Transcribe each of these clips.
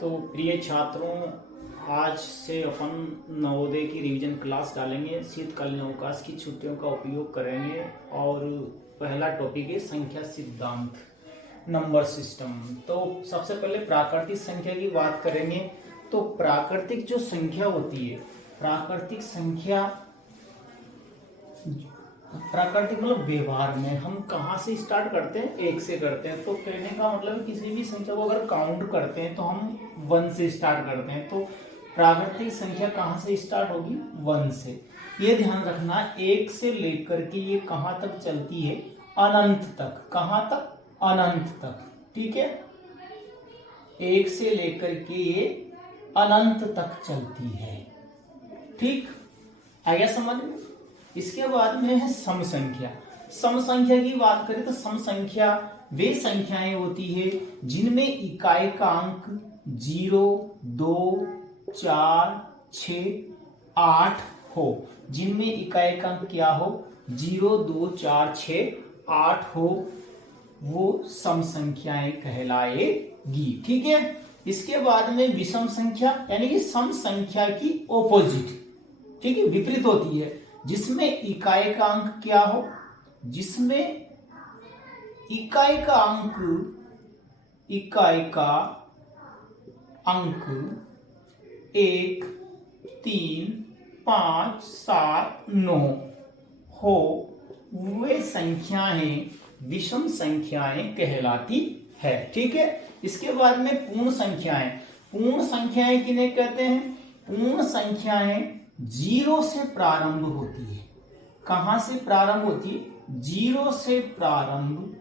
तो प्रिय छात्रों, आज से अपन नवोदय की रिवीजन क्लास डालेंगे। शीतकालीन अवकाश की छुट्टियों का उपयोग करेंगे और पहला टॉपिक है संख्या सिद्धांत, नंबर सिस्टम। तो सबसे पहले प्राकृतिक संख्या की बात करेंगे। तो प्राकृतिक जो संख्या होती है, प्राकृतिक संख्या, प्राकृतिक मतलब व्यवहार में हम कहाँ से स्टार्ट करते हैं? एक से करते हैं। तो कहने का मतलब किसी भी संख्या को अगर काउंट करते हैं तो हम 1 से स्टार्ट करते हैं। तो प्राकृतिक संख्या कहाँ से स्टार्ट होगी? 1 से। ये ध्यान रखना, 1 से लेकर के ये कहाँ तक चलती है? अनंत तक। कहाँ तक? अनंत तक। ठीक है, 1 से लेकर के ये अनंत तक चलती है। ठीक, आ गया समझ में? इसके बाद में है सम संख्या। सम संख्या की बात करें तो सम संख्या वे संख्याएं होती है जिनमें इकाई का अंक 0, 2, 4, 6, 8 हो। जिनमें इकाई का अंक क्या हो? 0, 2, 4, 6, 8 हो, वो सम संख्याएं कहलाएगी। ठीक है, इसके बाद में विषम संख्या, यानी कि सम संख्या की ऑपोजिट, ठीक है, विपरीत होती है, जिसमें इकाई का अंक क्या हो? जिसमें इकाई का अंक 1, 3, 5, 7, 9 हो, वे संख्याएं विषम संख्याएं कहलाती है। ठीक है, इसके बाद में पूर्ण संख्याएं। पूर्ण संख्याएं किन्हें कहते हैं? पूर्ण संख्याएं 0 से प्रारंभ होती है। कहां से प्रारंभ होती है? 0 से प्रारंभ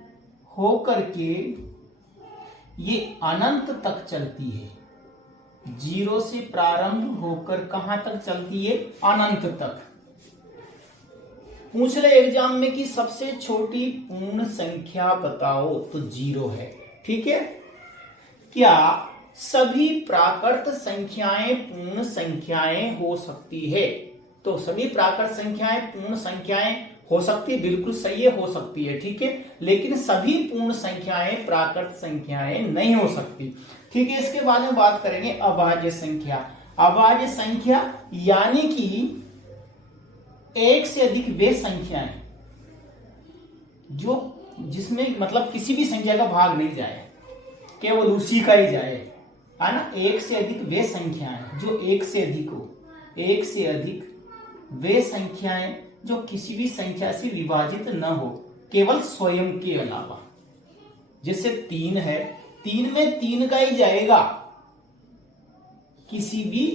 होकर के ये अनंत तक चलती है। 0 से प्रारंभ होकर कहां तक चलती है? अनंत तक। पूछ ले एग्जाम में कि सबसे छोटी पूर्ण संख्या बताओ, तो 0 है। ठीक है, क्या सभी प्राकृत संख्याएं पूर्ण संख्याएं हो सकती है? तो सभी प्राकृत संख्याएं पूर्ण संख्याएं हो सकती है, बिल्कुल सही है, हो सकती है। ठीक है, लेकिन सभी पूर्ण संख्याएं प्राकृत संख्याएं नहीं हो सकती। ठीक है, इसके बाद में बात करेंगे अभाज्य संख्या। अभाज्य संख्या यानी कि एक से अधिक वे संख्याएं जो जिसमें मतलब किसी भी संख्या का भाग नहीं जाए, केवल उसी का ही जाए, है ना। एक से अधिक वे संख्याएं जो एक से अधिक हो, एक से अधिक वे संख्याएं जो किसी भी संख्या से विभाजित न हो, केवल स्वयं के अलावा। जैसे 3 है, 3 में 3 का ही जाएगा, किसी भी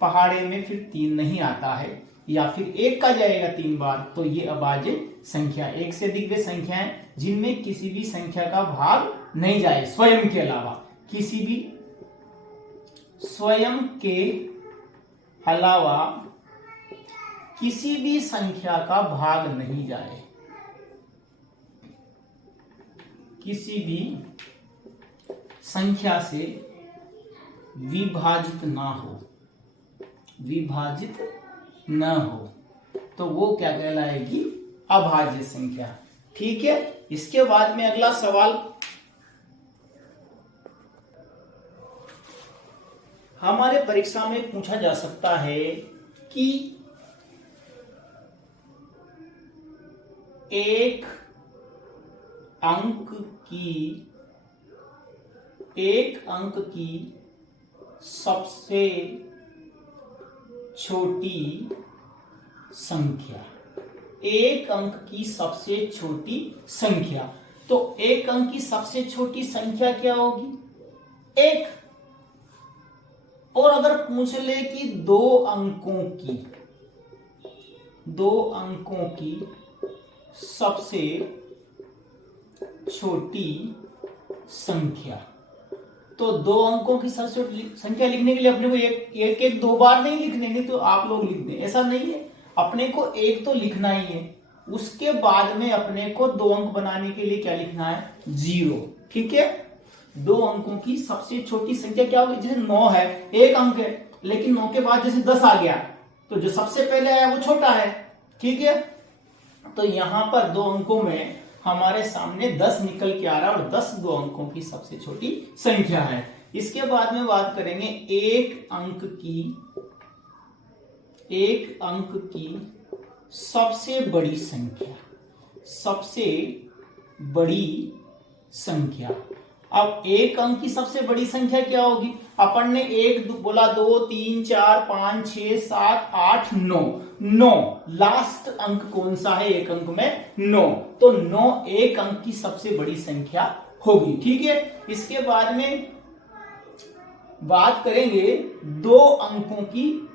पहाड़े में फिर 3 नहीं आता है, या फिर 1 का जाएगा 3 बार, तो ये अभाज्य संख्या। एक से अधिक वे संख्याएं जिनमें किसी भी संख्या का भाग नहीं जाए, स्वयं के अलावा, किसी भी स्वयं के अलावा किसी भी संख्या का भाग नहीं जाए, किसी भी संख्या से विभाजित ना हो, विभाजित न हो, तो वो क्या कहलाएगी? अभाज्य संख्या। ठीक है, इसके बाद में अगला सवाल हमारे परीक्षा में पूछा जा सकता है कि एक अंक की सबसे छोटी संख्या, एक अंक की सबसे छोटी संख्या। तो एक अंक की सबसे छोटी संख्या क्या होगी? 1। और अगर पूछ ले कि दो अंकों की सबसे छोटी संख्या, तो 2 अंकों की सबसे छोटी संख्या लिखने के लिए अपने को एक 2 बार नहीं लिखने, नहीं तो आप लोग लिख दें, ऐसा नहीं है। अपने को 1 तो लिखना ही है, उसके बाद में अपने को 2 अंक बनाने के लिए क्या लिखना है? 0। ठीक है, 2 अंकों की सबसे छोटी संख्या क्या होगी? जैसे 9 है, 1 अंक है, लेकिन 9 के बाद जैसे 10 आ गया, तो जो सबसे पहले आया वो छोटा है। ठीक है, तो यहां पर 2 अंकों में हमारे सामने 10 निकल के आ रहा है और 10 2 अंकों की सबसे छोटी संख्या है। इसके बाद में बात करेंगे एक अंक की सबसे बड़ी संख्या, सबसे बड़ी संख्या। अब एक अंक की सबसे बड़ी संख्या क्या होगी? अपन ने एक बोला, 2 3 4 5 6 7 8 9, 9 लास्ट अंक कौन सा है एक अंक में? 9। तो 9 एक अंक की सबसे बड़ी संख्या होगी। ठीक है, इसके बाद में बात करेंगे दो अंकों की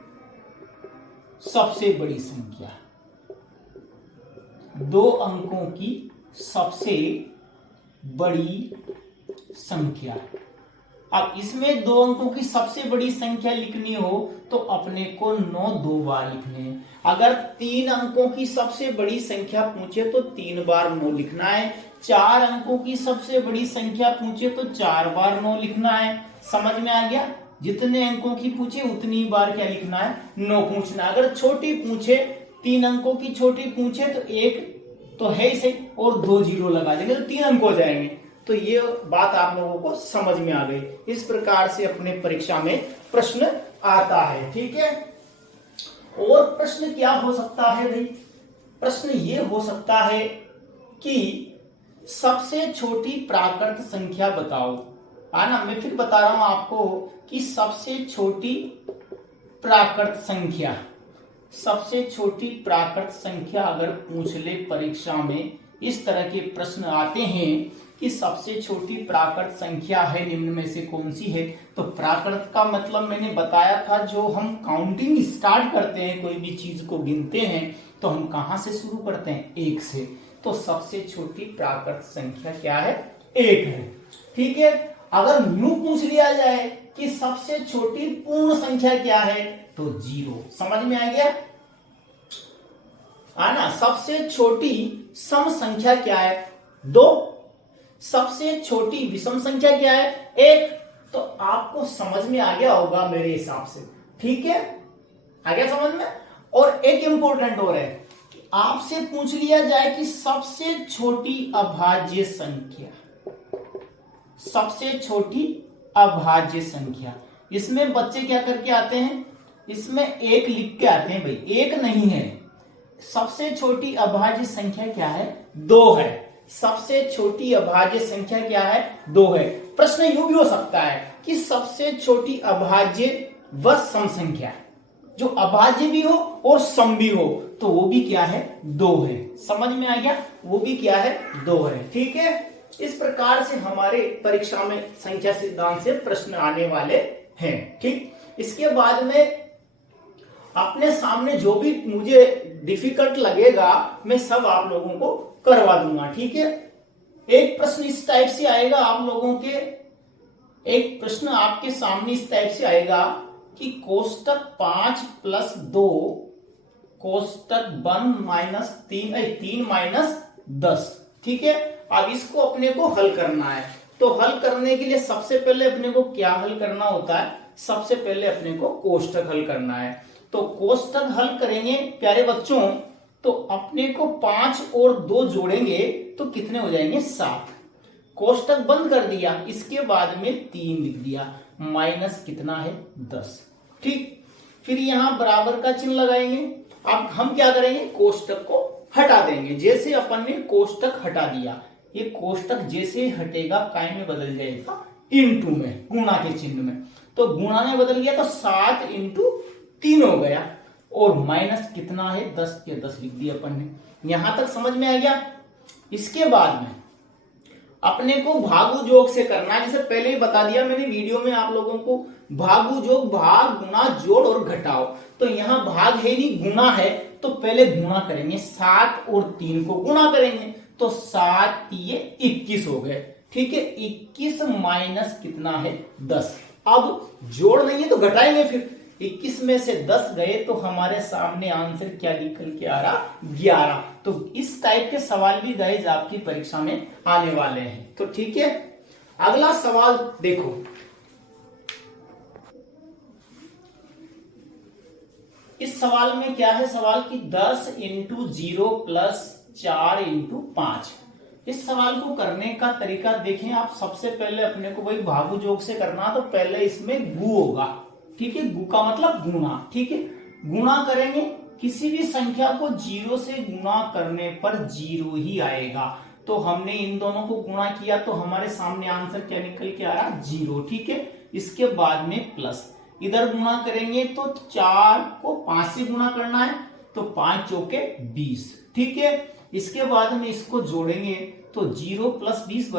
सबसे बड़ी संख्या, दो अंकों की सबसे बड़ी संख्या। अब इसमें दो अंकों की सबसे बड़ी संख्या लिखनी हो तो अपने को 9 दो बार लिखने हैं। अगर 3 अंकों की सबसे बड़ी संख्या पूछे तो 3 बार 9 लिखना है। 4 अंकों की सबसे बड़ी संख्या पूछे तो 4 बार 9 लिखना है। समझ में आ गया? जितने अंकों की पूछे उतनी बार क्या लिखना है? 9 पूछना। अगर छोटी पूछे, 3 अंकों की छोटी पूछे तो एक तो है ही सही और 2 जीरो लगा देंगे तो 3 अंक हो जाएंगे। तो ये बात आप लोगों को समझ में आ गई। इस प्रकार से अपने परीक्षा में प्रश्न आता है। ठीक है, और प्रश्न क्या हो सकता है भाई? प्रश्न ये हो सकता है कि सबसे छोटी प्राकृत संख्या बताओ। है ना, मैं फिर बता रहा हूं आपको कि सबसे छोटी प्राकृत संख्या, सबसे छोटी प्राकृत संख्या अगर पूछ ले परीक्षा में, इस तरह के प्रश्न आते हैं कि सबसे छोटी प्राकृत संख्या है निम्न में से कौन सी है? तो प्राकृत का मतलब मैंने बताया था, जो हम काउंटिंग स्टार्ट करते हैं, कोई भी चीज को गिनते हैं तो हम कहां से शुरू करते हैं? 1 से। तो सबसे छोटी प्राकृत संख्या क्या है? 1 है। ठीक है, अगर यूं पूछ लिया जाए कि सबसे छोटी पूर्ण संख्या क्या है तो 0। समझ में आ गया? ना, सबसे छोटी सम संख्या क्या है? 2। सबसे छोटी विषम संख्या क्या है? 1। तो आपको समझ में आ गया होगा मेरे हिसाब से। ठीक है, आ गया समझ में? और एक इंपॉर्टेंट और है कि आपसे पूछ लिया जाए कि सबसे छोटी अभाज्य संख्या, सबसे छोटी अभाज्य संख्या। इसमें बच्चे क्या करके आते हैं? इसमें 1 लिख के आते हैं। भाई 1 नहीं है, सबसे छोटी अभाज्य संख्या क्या है? 2 है। सबसे छोटी अभाज्य संख्या क्या है? 2 है। प्रश्न यूं भी हो सकता है कि सबसे छोटी अभाज्य व सम संख्या, जो अभाज्य भी हो और सम भी हो, तो वो भी क्या है? 2 है। समझ में आ गया? वो भी क्या है? 2 है। ठीक है, इस प्रकार से हमारे परीक्षा में संख्या सिद्धांत से प्रश्न आने वाले हैं। ठीक, इसके बाद में अपने सामने जो भी मुझे डिफिकल्ट लगेगा मैं सब आप लोगों को करवा दूंगा। ठीक है, एक प्रश्न इस टाइप से आएगा आप लोगों के, एक प्रश्न आपके सामने इस टाइप से आएगा कि कोष्टक 5 + 2 कोष्टक 1 - 3 - 10। ठीक है, अब इसको अपने को हल करना है। तो हल करने के लिए सबसे पहले अपने को क्या हल करना होता है? सबसे पहले अपने को कोष्टक हल करना है। तो कोष्टक हल करेंगे प्यारे बच्चों, तो अपने को 5 और 2 जोड़ेंगे तो कितने हो जाएंगे? 7। कोष्टक बंद कर दिया, इसके बाद में 3 लिख दिया, माइनस कितना है? 10। ठीक, फिर यहां बराबर का चिन्ह लगाएंगे। अब हम क्या करेंगे? कोष्टक को हटा देंगे। जैसे अपन ने कोष्टक हटा दिया, ये कोष्टक जैसे हटेगा काय में बदल जाएगा? इनटू में, गुणा के चिन्ह में। तो गुणा में बदल गया तो 7 × 3 हो गया, और माइनस कितना है? 10 के 10 लिख दिया अपन ने। यहां तक समझ में आ गया? इसके बाद में अपने को भागु जोग से करना है। जैसे पहले ही बता दिया मैंने वीडियो में आप लोगों को, भागु जोग, भाग, गुणा, जोड़ और घटाओ। तो यहां भाग है नहीं, गुणा है, तो पहले गुणा करेंगे। 7 और 3 को गुणा करेंगे तो 7 × 21 हो गए। ठीक है, 21 माइनस कितना है? 10। अब जोड़ नहीं है तो घटाएंगे। फिर 21 में से 10 गए तो हमारे सामने आंसर क्या निकल के आ रहा? 11। तो इस टाइप के सवाल भी गाइस आपकी परीक्षा में आने वाले हैं। तो ठीक है, अगला सवाल देखो। इस सवाल में क्या है? सवाल कि 10 × 0 + 4 × 5। इस सवाल को करने का तरीका देखें आप। सबसे पहले अपने को वही भागु जोग से करना, तो पहले इसमें गु होगा, ठीक है। गु का मतलब गुणा, ठीक है। गुणा करेंगे, किसी भी संख्या को 0 से गुणा करने पर 0 ही आएगा। तो हमने इन दोनों को गुणा किया तो हमारे सामने आंसर क्या निकल के आ रहा, 0, ठीक है। इसके बाद में प्लस, इधर गुणा करेंगे तो 4 को 5 से गुणा करना है, तो 5 चौके 20, ठीक है। इसके बाद में इसको जोड़ेंगे तो 0 + 20 =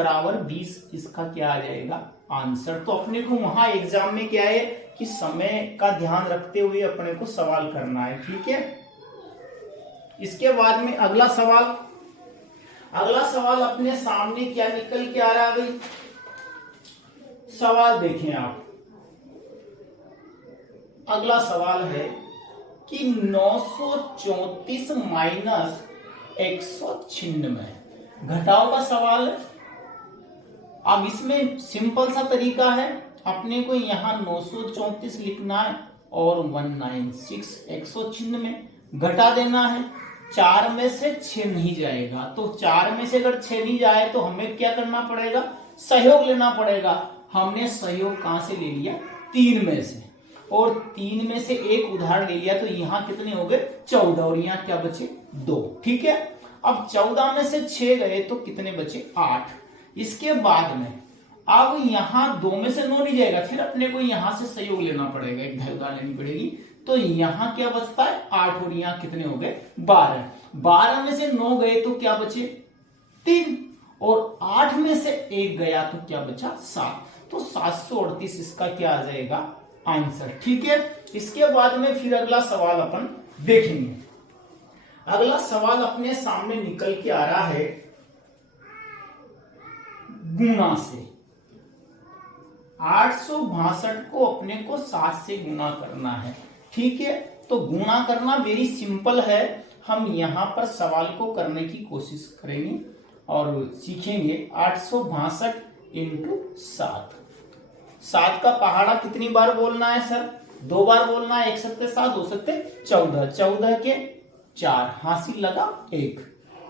20, इसका क्या आ जाएगा आंसर। तो अपने को वहां एग्जाम में क्या है कि समय का ध्यान रखते हुए अपने को सवाल करना है, ठीक है। इसके बाद में अगला सवाल अपने सामने क्या निकल के आ रहा है भाई। सवाल देखें आप, अगला सवाल है कि 934 - 196 घटाओ का सवाल है। अब इसमें सिंपल सा तरीका है, अपने को यहां 934 लिखना है और 196 196 घटा देना है। 4 में से 6 नहीं जाएगा, तो 4 में से अगर 6 नहीं जाए तो हमें क्या करना पड़ेगा, सहयोग लेना पड़ेगा। हमने सहयोग कहां से ले लिया, 3 में से, और 3 में से 1 उधार ले लिया, तो यहां कितने हो गए 14, और यहां क्या बचे 2, ठीक है। अब 14 में से 6 गए तो कितने बचे 8। इसके बाद में अब यहां 2 में से 9 नहीं जाएगा, फिर अपने को यहां से सहयोग लेना पड़ेगा, एक धाई उधार लेनी पड़ेगी। तो यहां क्या बचता है 8, और यहां कितने हो गए 12। 12 में से 9 गए तो क्या बचे 3, और 8 में से 1 गया तो क्या बचा 7। तो 738 इसका क्या आ जाएगा आंसर, ठीक है। इसके बाद में फिर अगला सवाल अपन देखेंगे। अगला सवाल अपने सामने निकल के आ रहा है गुणा से। 862 को अपने को 7 से गुणा करना है, ठीक है। तो गुणा करना वेरी सिंपल है, हम यहां पर सवाल को करने की कोशिश करेंगे और सीखेंगे। 862 × 7, 7 का पहाड़ा कितनी बार बोलना है सर, 2 बार बोलना है। 1 सत्ते 7, 2 सत्ते 14, 14 के 4, हासिल लगा 1,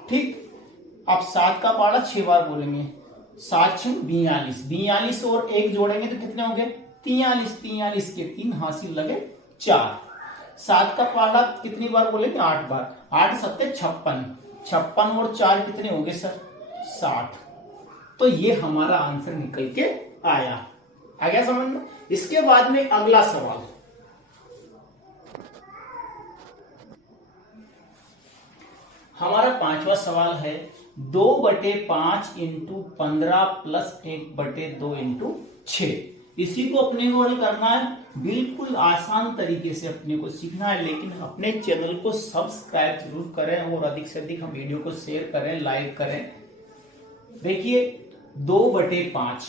ठीक। अब 7 का पहाड़ा 6 बार बोलेंगे, 7 × 42, 42 और 1 जोड़ेंगे तो कितने हो गए 43, 43 के 3, हासिल लगे 4। 7 का पहाड़ा कितनी बार बोलेंगे 8 बार, 8 सत्ते 56, 56 और 4 कितने हो गए सर 60। तो ये हमारा आंसर निकल के आया, आ गया समझ में। इसके बाद में अगला सवाल, हमारा 5वां सवाल है 2/5 × 15 + 1/2 × 6। इसी को अपने को हल करना है, बिल्कुल आसान तरीके से अपने को सीखना है। लेकिन अपने चैनल को सब्सक्राइब जरूर करें और अधिक से अधिक हम वीडियो को शेयर करें, लाइक करें। देखिए 2/5,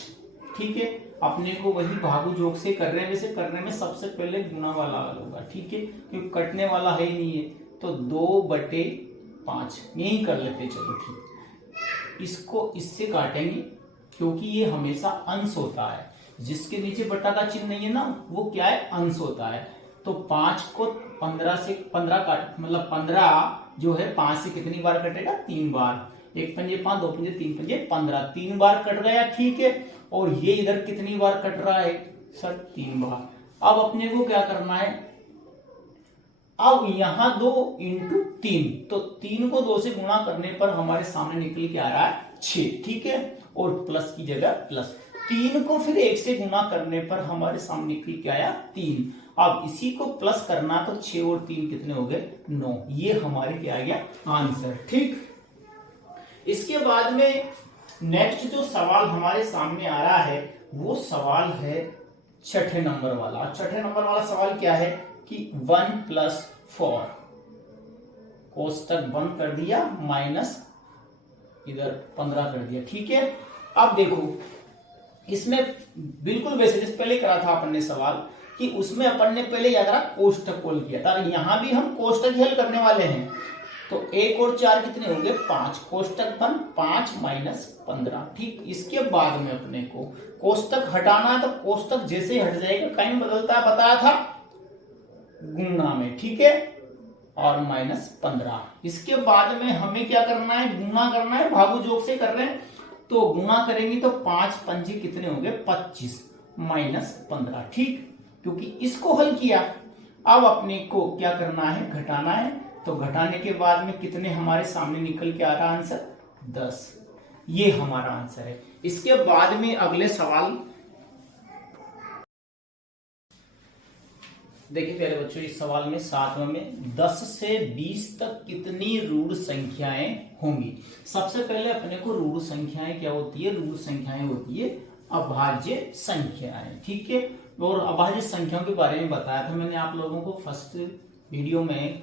ठीक है। अपने को वही भागु जोग से कर रहे हैं, वैसे करने में सबसे पहले गुणा वाला होगा, ठीक है, क्योंकि कटने वाला है ही नहीं है। तो 2/5 यही कर लेते, चलो ठीक। इसको इससे काटेंगे क्योंकि ये हमेशा अंश होता है, जिसके नीचे बटा का चिन्ह नहीं है ना, वो क्या है अंश होता है। तो 5 को 15 से 15 काट, मतलब 15 जो है 5 से कितनी बार कटेगा 3 बार। 1 पंजे 5, 2 पंजे 3 पंजे 15, 3 बार कट गया, ठीक है। और ये इधर कितनी बार कट रहा है सर 3 बार। अब अपने को क्या करना है, अब यहां 2 × 3, तो 3 को 2 से गुणा करने पर हमारे सामने निकल के आ रहा है 6, ठीक है। और प्लस की जगह प्लस, 3 को फिर 1 से गुणा करने पर हमारे सामने निकल के आया 3। अब इसी को प्लस करना, तो 6 और 3 कितने हो गए 9। ये हमारे क्या आ गया आंसर, ठीक। इसके बाद में नेक्स्ट जो सवाल हमारे सामने आ रहा है वो सवाल है 6ठे नंबर वाला। 6ठे नंबर वाला सवाल क्या है कि 1 + 4, कोष्टक बंद कर दिया, माइनस इधर 15 कर दिया, ठीक है। अब देखो इसमें बिल्कुल वैसे जैसे पहले करा था अपन ने सवाल, कि उसमें अपन ने पहले याद रहा कोष्टक खोल किया था, यहां भी हम कोष्टक हल करने वाले हैं। तो 1 और 4 कितने हो गए 5, कोष्टक बन 5 - 15, ठीक। इसके बाद में अपने को कोष्टक हटाना है, तो कोष्टक जैसे हट जाएगा कहीं बदलता है, बताया था गुणा में, ठीक है। और -15। इसके बाद में हमें क्या करना है, गुना करना है, भागु जोग से कर रहे हैं तो गुना करेंगे तो 5 पंजे कितने होंगे 25 -15। ठीक, क्योंकि इसको हल किया, अब अपने को क्या करना है, घटाना है। तो घटाने के बाद में कितने हमारे सामने निकल के आ रहा आंसर 10। ये हमारा आंसर है। इसके बाद में अगले सवाल देखिए प्यारे बच्चों, इस सवाल में 7वें में 10 से 20 तक कितनी ऋण संख्याएं होंगी। सबसे पहले अपने को ऋण संख्याएं क्या होती है, ऋण संख्याएं होती है अभाज्य संख्याएं। ठीक है, और अभाज्य संख्याओं के बारे में बताया था मैंने आप लोगों को फर्स्ट वीडियो में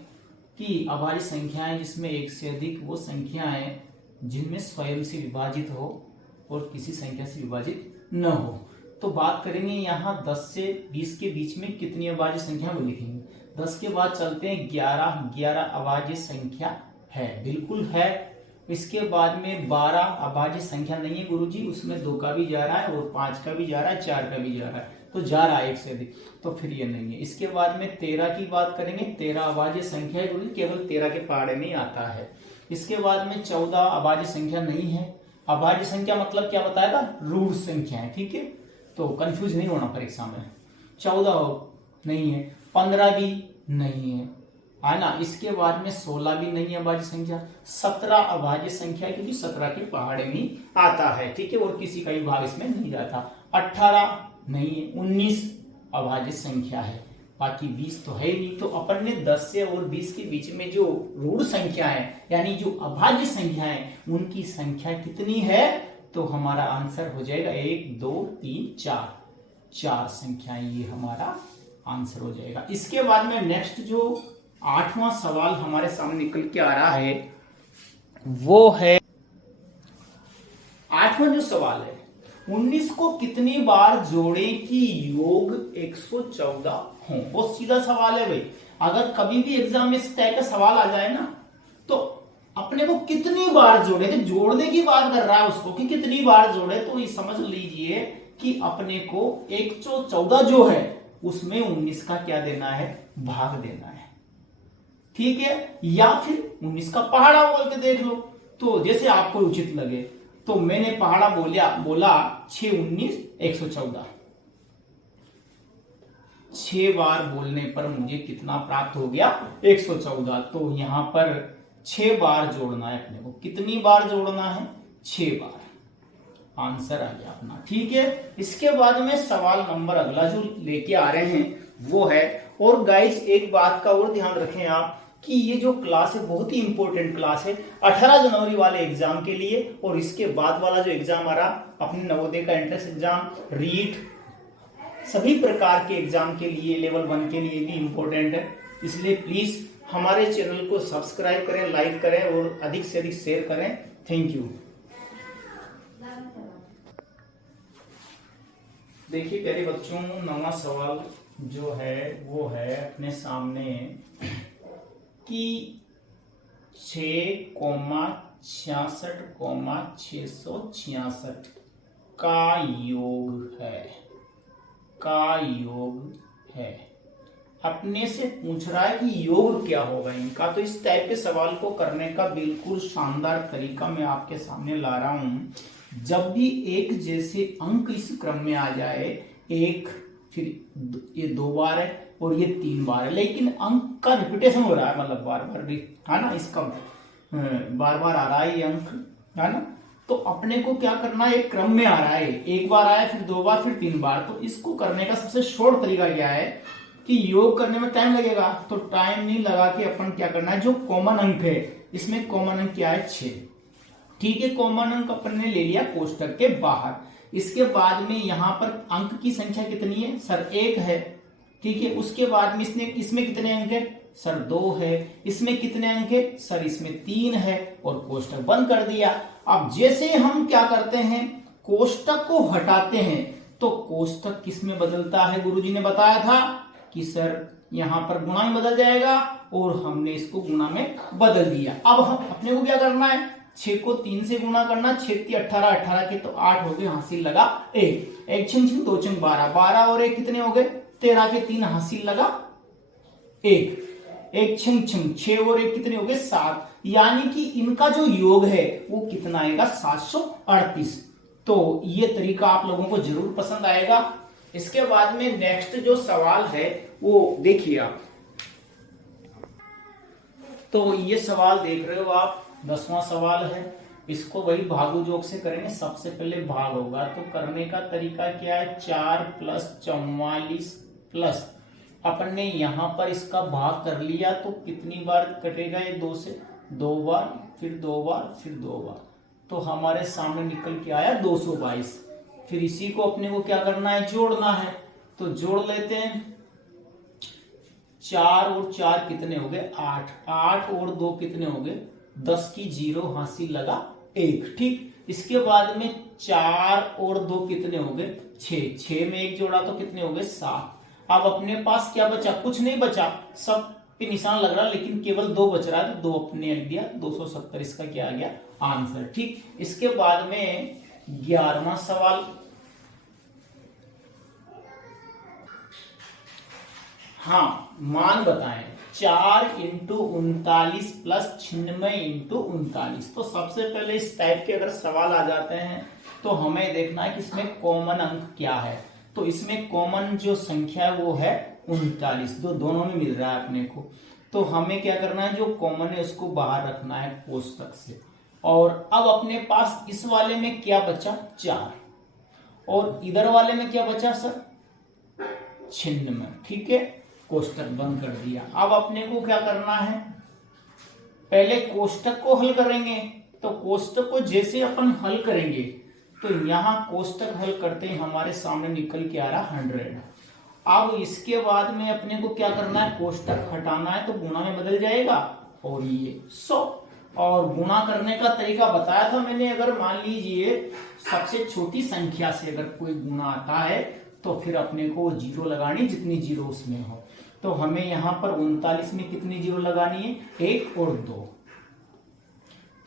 कि अभाज्य संख्याएं जिसमें एक से अधिक वो संख्याएं जिनमें स्वयं से विभाजित हो और किसी संख्या से विभाजित न हो। तो बात करेंगे यहाँ 10 से 20 के बीच में कितनी अभाज्य संख्या वो लिखेंगे। 10 के बाद चलते हैं 11 अभाज्य संख्या है, बिल्कुल है। इसके बाद में 12 अभाज्य संख्या नहीं है गुरुजी, उसमें 2 का भी जा रहा है और 5 का भी जा रहा है, 4 का भी जा रहा है, तो जा रहा है एक से अधिक, तो फिर ये नहीं है। इसके बाद में 13 की बात करेंगे, 13 अभाज्य संख्या है गुरुजी, केवल 13 के पहाड़े में आता है। इसके बाद में 14 अभाज्य संख्या नहीं है। अभाज्य संख्या मतलब क्या बताया था, ऋण संख्या है। ठीक है, तो कंफ्यूज नहीं होना परीक्षा में। 14 नहीं है, 15 भी नहीं है ना। इसके बाद में 16 भी नहीं है अभाज्य संख्या। 17 अभाज्य संख्या है क्योंकि 17 के पहाड़े में आता है। ठीक है, और किसी का भी भाग इसमें नहीं जाता। 18 नहीं है। 19 अभाज्य संख्या है, बाकी 20 तो है ही नहीं। तो अपन ने 10 से और 20 के बीच में जो ऋण संख्या है यानी जो अभाज्य संख्या है उनकी संख्या कितनी है, तो हमारा आंसर हो जाएगा 1 2 3 4, 4 संख्याएं, ये हमारा आंसर हो जाएगा। इसके बाद में नेक्स्ट जो 8वां सवाल हमारे सामने निकल के आ रहा है वो है 8वां जो सवाल है, 19 को कितनी बार जोड़े कि योग 114 हो। बहुत सीधा सवाल है भाई। अगर कभी भी एग्जाम में इस टाइप का सवाल आ जाए ना तो अपने को कितनी बार जोड़े, तो जोड़ने की बात कर रहा है उसको कि कितनी बार जोड़े, तो ये समझ लीजिए कि अपने को 114 जो है उसमें 19 का क्या देना है, भाग देना है। ठीक है, या फिर 19 का पहाड़ा बोल के देख लो, तो जैसे आपको उचित लगे। तो मैंने पहाड़ा बोला 6 19 114, 6 बार बोलने पर मुझे कितना प्राप्त हो गया 114। तो यहां पर 6 बार जोड़ना है अपने को। कितनी बार जोड़ना है, 6 बार। आंसर आ गया अपना। ठीक है, इसके बाद में सवाल नंबर अगला जो लेके आ रहे हैं वो है, और गाइस एक बात का और ध्यान रखें आप कि ये जो क्लास है बहुत ही इंपॉर्टेंट क्लास है 18 जनवरी वाले एग्जाम के लिए, और इसके बाद वाला जो एग्जाम आ रहा अपने नवोदय का एंट्रेंस एग्जाम, रीट, सभी प्रकार के एग्जाम के लिए, लेवल 1 के लिए भी इंपॉर्टेंट है। इसलिए प्लीज हमारे चैनल को सब्सक्राइब करें, लाइक करें और अधिक से अधिक शेयर करें। Thank you. देखिए प्यारे बच्चों, 9वां सवाल जो है वो है अपने सामने कि 6,66,666 का योग है। अपने से पूछ रहा है कि योग क्या होगा इनका। तो इस टाइप के सवाल को करने का बिल्कुल शानदार तरीका मैं आपके सामने ला रहा हूं। जब भी एक जैसे अंक इस क्रम में आ जाए, एक फिर ये 2 बार है और ये 3 बार है, लेकिन अंक का रिपीटेशन हो रहा है, मतलब बार बार है ना, इसका बार बार आ रहा है ये अंक, है ना। तो अपने को क्या करना है, एक क्रम में आ रहा है, एक बार आया फिर 2 बार फिर 3 बार। तो इसको करने का सबसे शॉर्ट तरीका क्या है कि योग करने में टाइम लगेगा, तो टाइम नहीं लगा के अपन क्या करना है, जो कॉमन अंक है इसमें कॉमन अंक क्या है 6। ठीक है, कॉमन अंक अपन ने ले लिया कोष्टक के बाहर। इसके बाद में यहां पर अंक की संख्या कितनी है सर, 1 है। ठीक है, उसके बाद में इसमें कितने अंक है सर, 2 है। इसमें कितने अंक है सर, इसमें 3 है, और कोष्टक बंद कर दिया। अब जैसे हम क्या करते हैं, कोष्टक को हटाते हैं तो कोष्टक किस में बदलता है, गुरुजी ने बताया था कि सर यहां पर गुणा में बदल जाएगा, और हमने इसको गुणा में बदल दिया। अब हम अपने को क्या करना है, 6 को 3 से गुणा करना, 6 की 18, 18 के तो 8 हो गए, हासिल लगा 1, 1 6 2 12, 12 और 1 कितने हो गए 13 के 3 हासिल लगा 1। एक छिंग छिंग 6 और 1 कितने हो गए 7, यानी कि इनका जो योग है वो कितना आएगा 738। तो ये तरीका आप लोगों को जरूर पसंद आएगा। इसके बाद में नेक्स्ट जो सवाल है वो देखिए आप। तो ये सवाल देख रहे हो आप, 10वां सवाल है। इसको वही भागु जोक से करेंगे। सबसे पहले भाग होगा, तो करने का तरीका क्या है, 4 + 44 प्लस अपन ने यहां पर इसका भाग कर लिया तो कितनी बार कटेगा ये 2 से, 2 बार, फिर 2 बार, फिर 2 बार, तो हमारे सामने निकल के आया 222। फिर इसी को अपने को क्या करना है, जोड़ना है। तो जोड़ लेते हैं, 4 और 4 कितने हो गए 8, 8 और 2 कितने हो गए 10 की 0 हासिल लगा 1, ठीक। इसके बाद में 4 और 2 कितने हो गए 6, 6 में 1 जोड़ा तो कितने हो गए 7। अब अपने पास क्या बचा, कुछ नहीं बचा, सब पे निशान लग रहा, लेकिन केवल 2 बच रहा है, तो 2 अपने लिख दिया, 270 इसका क्या आ गया आंसर, ठीक। इसके बाद में 11वां सवाल। हाँ, मान बताएं 4 × 39 + 96 × 39। तो सबसे पहले इस टाइप के अगर सवाल आ जाते हैं तो हमें देखना है कि इसमें कॉमन अंक क्या है। तो इसमें कॉमन जो संख्या है वो है 39, जो दोनों में मिल रहा है अपने को। तो हमें क्या करना है, जो कॉमन है उसको बाहर रखना है कोष्टक से। और अब अपने पास इस वाले में क्या बचा 4, और इधर वाले में क्या बचा सर 96, ठीक है। कोष्टक बंद कर दिया। अब अपने को क्या करना है, पहले कोष्टक को हल करेंगे। तो कोष्टक को जैसे अपन हल करेंगे तो यहां कोष्टक हल करते ही हमारे सामने निकल के आ रहा 100। अब इसके बाद में अपने को क्या करना है, कोष्टक हटाना है, तो गुणा में बदल जाएगा और ये 100। और गुणा करने का तरीका बताया था मैंने, अगर मान लीजिए सबसे छोटी संख्या से अगर कोई गुणा आता है तो फिर अपने को 0 लगानी, जितनी 0 उसमें हो। तो हमें यहां पर 39 में कितनी 0 लगानी है, 1 और 2,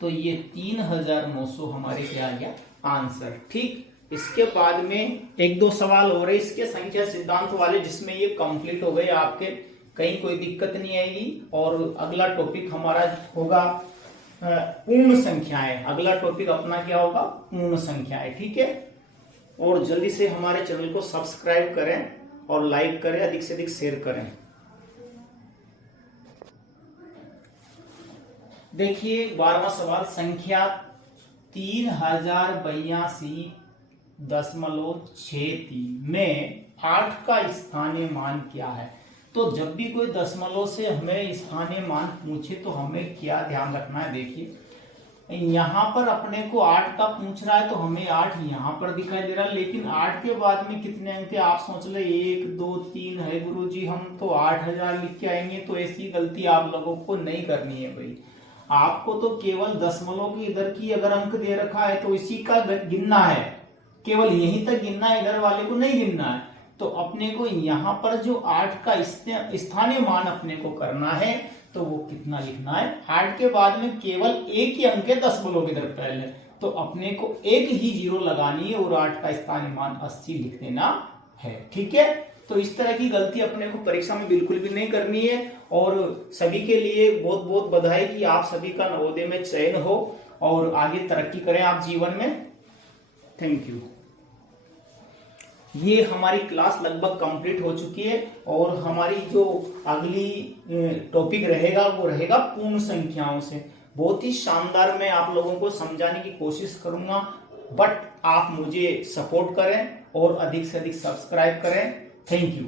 तो ये 3900 हमारे क्या आ गया आंसर, ठीक। इसके बाद में 1-2 सवाल हो रहे इसके संख्या सिद्धांत वाले, जिसमें ये कंप्लीट हो गए आपके, कहीं कोई दिक्कत नहीं आएगी। और अगला टॉपिक हमारा होगा पूर्ण संख्याएं। अगला टॉपिक अपना क्या होगा, पूर्ण संख्याएं, ठीक है। और जल्दी से हमारे चैनल को सब्सक्राइब करें और लाइक करें, अधिक से अधिक शेयर करें। देखिए 12वां सवाल, संख्या 3082.63 में 8 का स्थानीय मान क्या है। तो जब भी कोई दशमलव से हमें स्थानीय मान पूछे तो हमें क्या ध्यान रखना है, देखिए यहां पर अपने को 8 का पूछ रहा है तो हमें 8 यहां पर दिखाई दे रहा है, लेकिन 8 के बाद में कितने अंक है आप सोच ले, 1 2 3 है गुरुजी, हम तो 8000 लिख के आएंगे। तो ऐसी गलती आप लोगों को नहीं करनी है भाई। आपको तो केवल दशमलव की इधर की अगर अंक दे रखा है तो इसी का गिनना है, केवल यहीं तक गिनना है, इधर वाले को नहीं गिनना है। तो अपने को यहाँ पर जो 8 का स्थानीय मान अपने को करना है तो वो कितना लिखना है, 8 के बाद में केवल एक ही अंक है दशमलव की तरफ पहले, तो अपने को एक ही 0 लगानी है और 8 का स्थानीय मान 80 लिख देना है, ठीक है। तो इस तरह की गलती अपने को परीक्षा में बिल्कुल भी नहीं करनी है। और सभी के लिए बहुत बहुत बधाई कि आप सभी का नवोदय में चयन हो और आगे तरक्की करें आप जीवन में। Thank you. ये हमारी क्लास लगभग कंप्लीट हो चुकी है और हमारी जो अगली टॉपिक रहेगा वो रहेगा पूर्ण संख्याओं से। बहुत ही शानदार मैं आप लोगों को समझाने की कोशिश करूंगा, बट आप मुझे सपोर्ट करें और अधिक से अधिक सब्सक्राइब करें। Thank you.